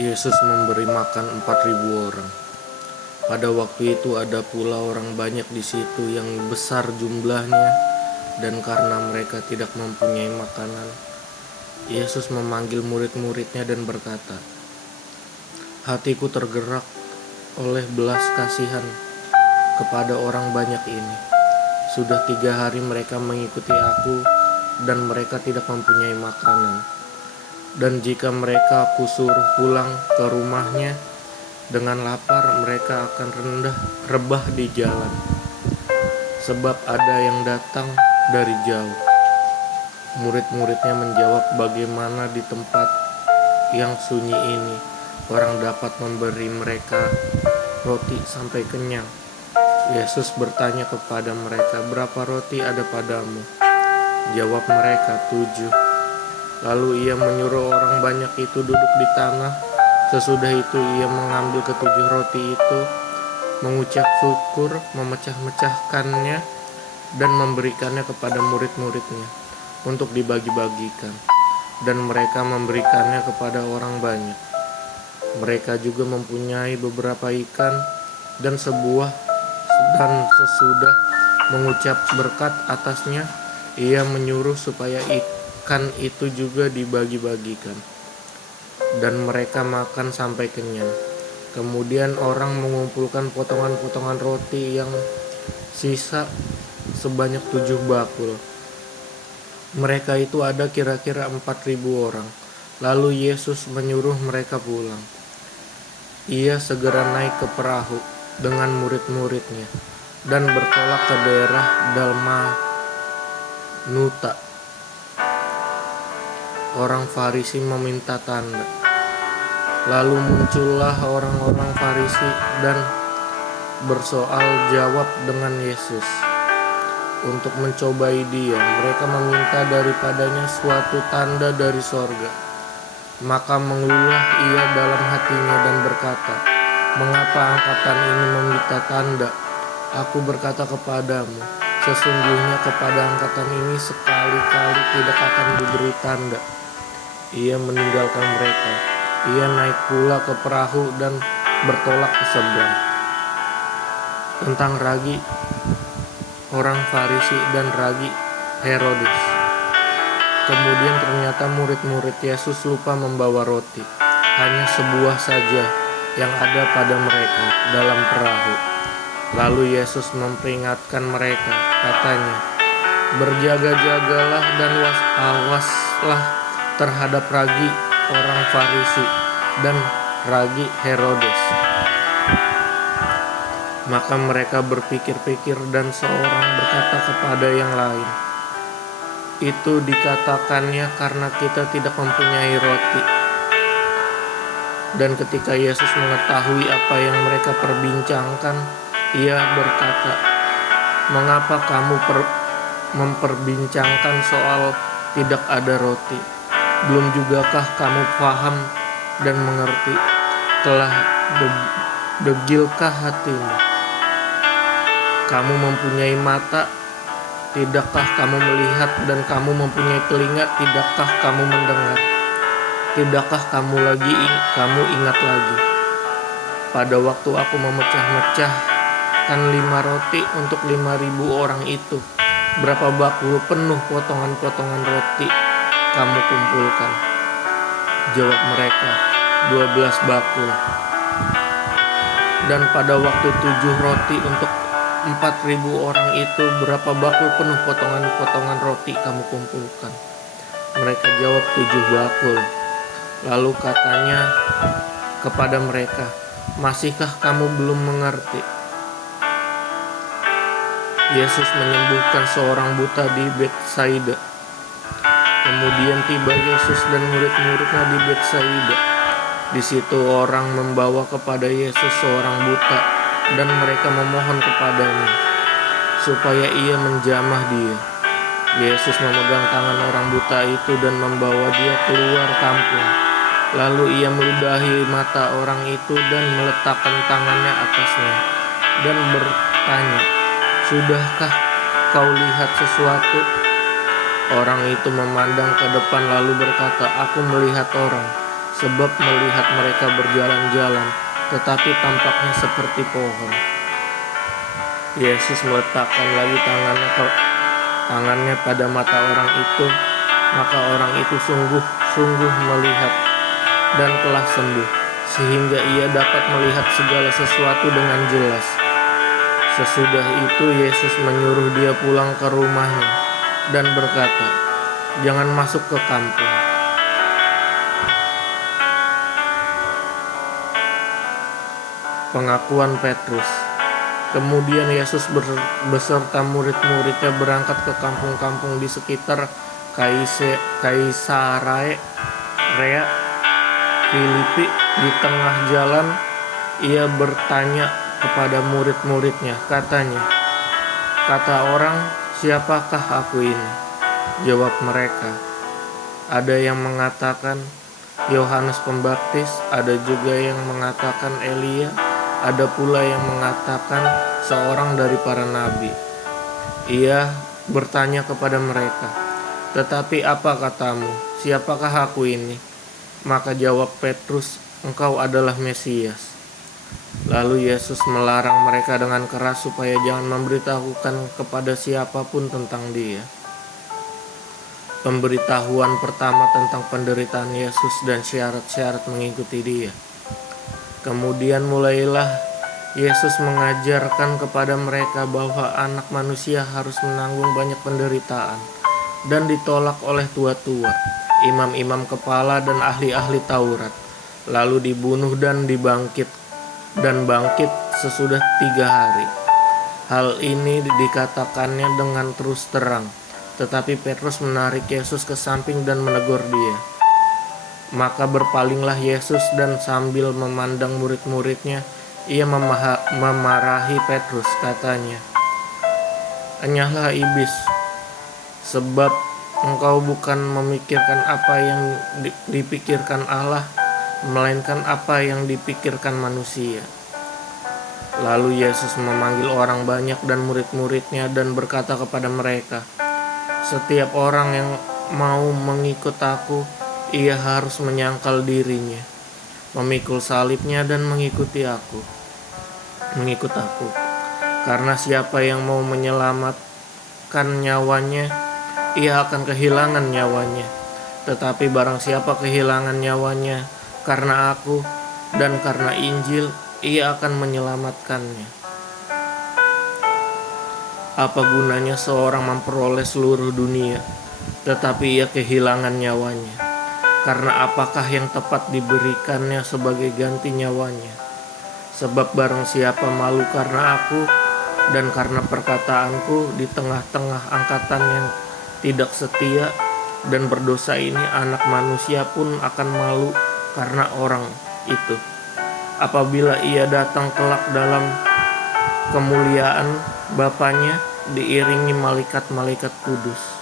Yesus memberi makan 4.000 orang. Pada waktu itu ada pula orang banyak di situ yang besar jumlahnya, dan karena mereka tidak mempunyai makanan, Yesus memanggil murid-muridnya dan berkata, "Hatiku tergerak oleh belas kasihan kepada orang banyak ini. Sudah 3 hari mereka mengikuti aku, dan mereka tidak mempunyai makanan. Dan jika mereka aku suruh pulang ke rumahnya dengan lapar, mereka akan rebah di jalan, sebab ada yang datang dari jauh." Murid-muridnya menjawab, "Bagaimana di tempat yang sunyi ini orang dapat memberi mereka roti sampai kenyang?" Yesus bertanya kepada mereka, "Berapa roti ada padamu?" Jawab mereka, 7. Lalu ia menyuruh orang banyak itu duduk di tanah. Sesudah itu ia mengambil ke 7 roti itu, mengucap syukur, memecah-mecahkannya, dan memberikannya kepada murid-muridnya untuk dibagi-bagikan. Dan mereka memberikannya kepada orang banyak. Mereka juga mempunyai beberapa ikan, dan sesudah mengucap berkat atasnya, ia menyuruh supaya ikan itu juga dibagi-bagikan. Dan mereka makan sampai kenyang. Kemudian orang mengumpulkan potongan-potongan roti yang sisa sebanyak 7 bakul. Mereka itu ada kira-kira 4.000 orang. Lalu Yesus menyuruh mereka pulang. Ia segera naik ke perahu dengan murid-muridnya dan bertolak ke daerah Dalmanuta. Orang Farisi meminta tanda. Lalu muncullah orang-orang Farisi dan bersoal jawab dengan Yesus untuk mencobai dia. Mereka meminta daripadanya suatu tanda dari sorga. Maka mengeluh ia dalam hatinya dan berkata, "Mengapa angkatan ini meminta tanda? Aku berkata kepadamu, sesungguhnya kepada angkatan ini sekali-kali tidak akan diberi tanda." Ia meninggalkan mereka. Ia naik pula ke perahu dan bertolak ke seberang. Tentang ragi orang Farisi dan ragi Herodes. Kemudian ternyata murid-murid Yesus lupa membawa roti. Hanya sebuah saja yang ada pada mereka dalam perahu. Lalu Yesus memperingatkan mereka, katanya, "Berjaga-jagalah dan awaslah terhadap ragi orang Farisi dan ragi Herodes." Maka mereka berpikir-pikir dan seorang berkata kepada yang lain, "Itu dikatakannya karena kita tidak mempunyai roti." Dan ketika Yesus mengetahui apa yang mereka perbincangkan, ia berkata, "Mengapa kamu memperbincangkan soal tidak ada roti? Belum jugakah kamu paham dan mengerti? Telah degilkah hatimu? Kamu mempunyai mata, tidakkah kamu melihat? Dan kamu mempunyai telinga, tidakkah kamu mendengar? Tidakkah kamu ingat lagi pada waktu aku memecah-mecahkan 5 roti untuk 5.000 orang itu? Berapa bakul penuh potongan-potongan roti kamu kumpulkan?" Jawab mereka, 12 bakul. "Dan pada waktu 7 roti untuk 4.000 orang itu, berapa bakul penuh potongan-potongan roti kamu kumpulkan?" Mereka jawab, 7 bakul. Lalu katanya kepada mereka, "Masihkah kamu belum mengerti?" Yesus menyembuhkan seorang buta di Betsaida. Kemudian tiba Yesus dan murid-muridnya di Betsaida. Di situ orang membawa kepada Yesus seorang buta, dan mereka memohon kepadanya supaya ia menjamah dia. Yesus memegang tangan orang buta itu dan membawa dia keluar kampung. Lalu ia meludahi mata orang itu dan meletakkan tangannya atasnya dan bertanya, "Sudahkah kau lihat sesuatu?" Orang itu memandang ke depan lalu berkata, "Aku melihat orang, sebab melihat mereka berjalan-jalan, tetapi tampaknya seperti pohon. Yesus meletakkan lagi tangannya pada mata orang itu, maka orang itu sungguh-sungguh melihat dan telah sembuh, sehingga ia dapat melihat segala sesuatu dengan jelas. Sesudah itu Yesus menyuruh dia pulang ke rumahnya dan berkata, "Jangan masuk ke kampung." Pengakuan Petrus. Kemudian Yesus beserta murid-muridnya berangkat ke kampung-kampung di sekitar Kaisarea Filipi. Di tengah jalan ia bertanya kepada murid-muridnya, katanya, "Kata orang, siapakah aku ini?" Jawab mereka, "Ada yang mengatakan Yohanes Pembaptis, ada juga yang mengatakan Elia, ada pula yang mengatakan seorang dari para nabi." Ia bertanya kepada mereka, "Tetapi apa katamu? Siapakah aku ini?" Maka jawab Petrus, "Engkau adalah Mesias." Lalu Yesus melarang mereka dengan keras supaya jangan memberitahukan kepada siapapun tentang dia. Pemberitahuan pertama tentang penderitaan Yesus dan syarat-syarat mengikuti dia. Kemudian mulailah Yesus mengajarkan kepada mereka bahwa anak manusia harus menanggung banyak penderitaan dan ditolak oleh tua-tua, imam-imam kepala dan ahli-ahli Taurat, lalu dibunuh dan bangkit sesudah 3 hari. Hal ini dikatakannya dengan terus terang, tetapi Petrus menarik Yesus ke samping dan menegur dia. Maka berpalinglah Yesus dan sambil memandang murid-muridnya, ia memarahi Petrus, katanya, "Enyahlah iblis, sebab engkau bukan memikirkan apa yang dipikirkan Allah, melainkan apa yang dipikirkan manusia." Lalu Yesus memanggil orang banyak dan murid-muridnya dan berkata kepada mereka, "Setiap orang yang mau mengikut aku, ia harus menyangkal dirinya, memikul salibnya dan mengikut aku. Karena siapa yang mau menyelamatkan nyawanya, ia akan kehilangan nyawanya. Tetapi barang siapa kehilangan nyawanya karena aku dan karena Injil, ia akan menyelamatkannya. Apa gunanya seorang memperoleh seluruh dunia, tetapi ia kehilangan nyawanya? Karena apakah yang tepat diberikannya sebagai ganti nyawanya? Sebab barang siapa malu karena aku dan karena perkataanku di tengah-tengah angkatan yang tidak setia dan berdosa ini, anak manusia pun akan malu karena orang itu, apabila ia datang kelak dalam kemuliaan Bapanya diiringi malaikat-malaikat kudus."